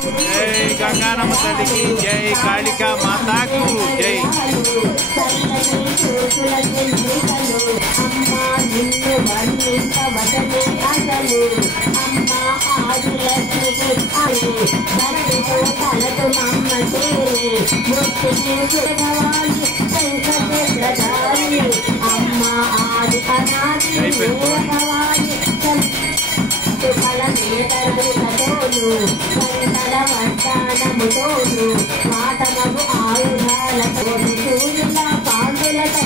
जय गंगानम तल्ली की जय, कालिका माता को जय। మాటమగు ఆయుధాలతో సూర్యుల పాండులతో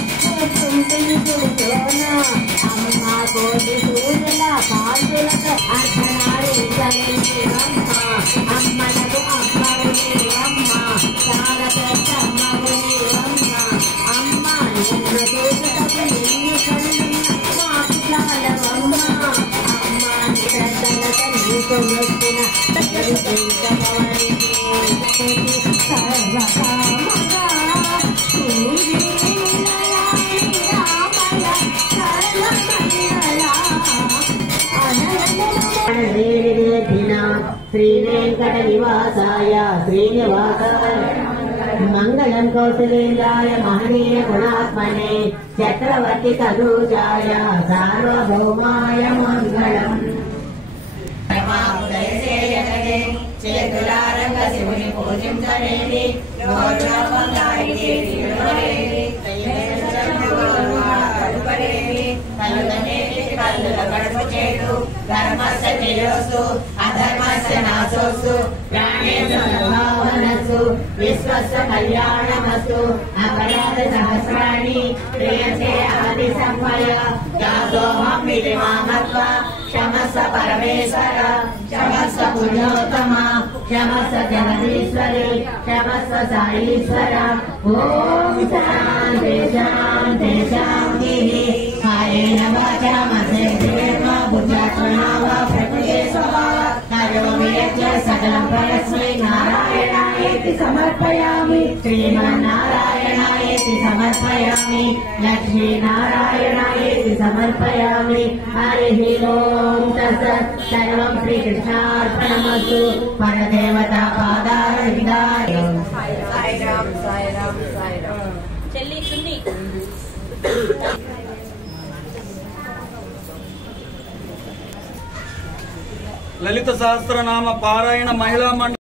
అమ్మ కోటి సూర్యుల పాండులతో అర్ధనారీశ్వరమ్మ అమ్మలకు అమ్మవు నీవమ్మ, చాలా పెద్ద అమ్మవు నీవమ్మ. అమ్మ నిన్ను చూసుటకు ఎన్ని కళ్ళున్న మాకు చాలవమ్మ. అమ్మ నీ పెద్దలతో నీకు వచ్చిన శ్రీ వెంకట నివాసాయ శ్రీనివాసాయ మంగళం కౌశలేంద్రాయ మహనీయ గుణాత్మనే చక్రవర్తి తనూజాయ సార్వభౌమాయ మంగళం. చేతులారంగ శివుని పూజించలేని కడుపు చేడు ధర్మస్య తేజస్సు అధర్మస్య నాశోస్సు ప్రాణేశు విశ్వస్య కళ్యాణమస్తు. అపరాధ సహస్రాణి ప్రియసే ఆది సంమయ దాసోహం విధి మామత్వ క్షమస్వ పరమేశ్వర క్షమస్వ పుణ్యోత్తమ క్షమస్వ జగదీశ్వరి క్షమస్వ సాయీశ్వర. ఓం శాంతి శాంతి శాంతి. కాయేన వాచా మనసేంద్రియర్మ బుద్ధ్యాత్మనా వా ప్రకృతే స్వభావాత్ కరోమి యజ్ఞ సకలం పరస్మై నారాయణాయేతి సమర్పయామి. శ్రీమన్నారాయణాయేతి సమర్పయామి. లక్ష్మీనారాయణాయేతి సమర్పయామి. హరి ఓం తత్సత్. సర్వం శ్రీకృష్ణార్పణమస్తు. పరదేవతా పాదారవిందాయ. సాయిరామ్ సాయిరామ్ సాయిరామ్. చెల్లి చున్ని లలిత సహస్రనామ పారాయణ మహిళా మండలి